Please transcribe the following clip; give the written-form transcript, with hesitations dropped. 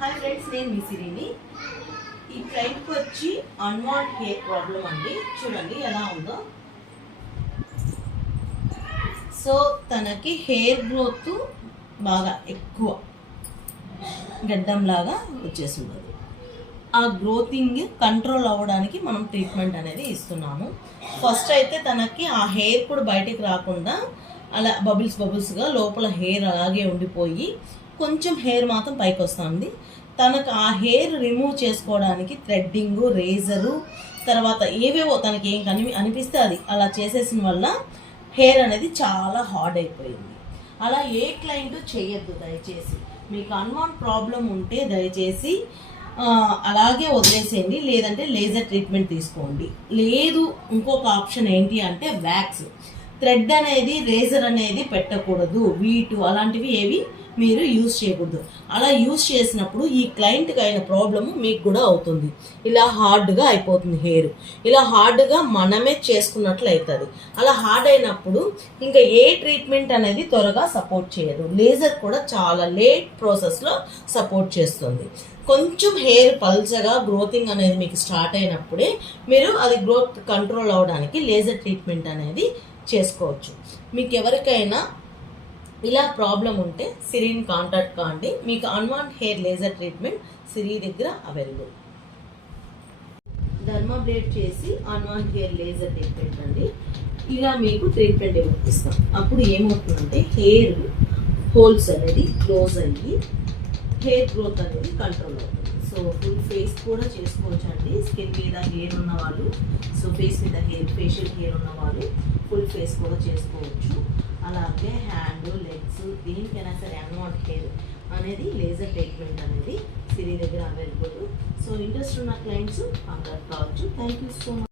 Hi friends, నేను మీ సిరిని. ఈ క్లయింట్కి వచ్చి అన్వాంట్ హెయిర్ ప్రాబ్లం అండి. చూడండి ఎలా ఉందో. సో తనకి హెయిర్ గ్రోత్ బాగా ఎక్కువ గడ్డంలాగా వచ్చేస్తున్నది. ఆ గ్రోతింగ్ కంట్రోల్ అవ్వడానికి మనం ట్రీట్మెంట్ అనేది ఇస్తున్నాము. ఫస్ట్ అయితే తనకి ఆ హెయిర్ కూడా బయటికి రాకుండా అలా బబుల్స్గా లోపల హెయిర్ అలాగే ఉండిపోయి కొంచెం హెయిర్ మాత్రం పైకి వస్తుంది. తనకు ఆ హెయిర్ రిమూవ్ చేసుకోవడానికి థ్రెడ్డింగు, రేజరు, తర్వాత ఏవేవో తనకి ఏం అనిపిస్తే అది అలా చేసేసిన వల్ల హెయిర్ అనేది చాలా హార్డ్ అయిపోయింది. అలా ఏ క్లయింట్ చేయొద్దు దయచేసి. మీకు అన్వాంట్ ప్రాబ్లం ఉంటే దయచేసి అలాగే వదిలేసేయండి, లేదంటే లేజర్ ట్రీట్మెంట్ తీసుకోండి. లేదు ఇంకొక ఆప్షన్ ఏంటి అంటే వ్యాక్స్. థ్రెడ్ అనేది, రేజర్ అనేది పెట్టకూడదు. వీటు అలాంటివి ఏవి మీరు యూజ్ చేయకూడదు. అలా యూజ్ చేసినప్పుడు ఈ క్లయింట్కి అయిన ప్రాబ్లము మీకు కూడా అవుతుంది. ఇలా హార్డ్గా అయిపోతుంది హెయిర్. ఇలా హార్డ్గా మనమే చేసుకున్నట్లు అవుతుంది. అలా హార్డ్ అయినప్పుడు ఇంకా ఏ ట్రీట్మెంట్ అనేది త్వరగా సపోర్ట్ చేయదు. లేజర్ కూడా చాలా లేట్ ప్రాసెస్లో సపోర్ట్ చేస్తుంది. కొంచెం హెయిర్ పల్చగా గ్రోతింగ్ అనేది మీకు స్టార్ట్ అయినప్పుడే మీరు అది గ్రోత్ కంట్రోల్ అవ్వడానికి లేజర్ ట్రీట్మెంట్ అనేది చేసుకోవచ్చు. మీకు ఎవరికైనా ఇలా ప్రాబ్లం ఉంటే సిరిని కాంటాక్ట్ కాండి. మీకు అన్వాంట్ హెయిర్ లేజర్ ట్రీట్మెంట్ సిరి దగ్గర అవైలబుల్. డర్మాబ్లేడ్ చేసి అన్వాంట్ హెయిర్ లేజర్ ట్రీట్మెంట్ అండి. ఇలా మీకు ట్రీట్మెంట్ ఇస్తాం. అప్పుడు ఏమవుతుందంటే హెయిర్ హోల్స్ అనేది క్లోజ్ అయ్యి హెయిర్ గ్రోత్ అనేది కంట్రోల్ అవుతుంది. సో ఫుల్ ఫేస్ కూడా చేసుకోవచ్చు అండి. స్కిన్ మీద హెయిర్ ఉన్న వాళ్ళు, సో ఫేస్ మీద హెయిర్, ఫేషియల్ హెయిర్ ఉన్న వాళ్ళు ఫుల్ ఫేస్ కూడా చేసుకోవచ్చు. అలాగే హ్యాండ్, లెగ్స్, దేనికైనా సరే అన్వాంట్ హెయిర్ అనేది లేజర్ ట్రీట్మెంట్ అనేది సిరి దగ్గర అవైలబుల్. సో ఇంట్రెస్ట్ ఉన్న క్లయింట్స్ కాంటాక్ట్ కావచ్చు. Thank you so much.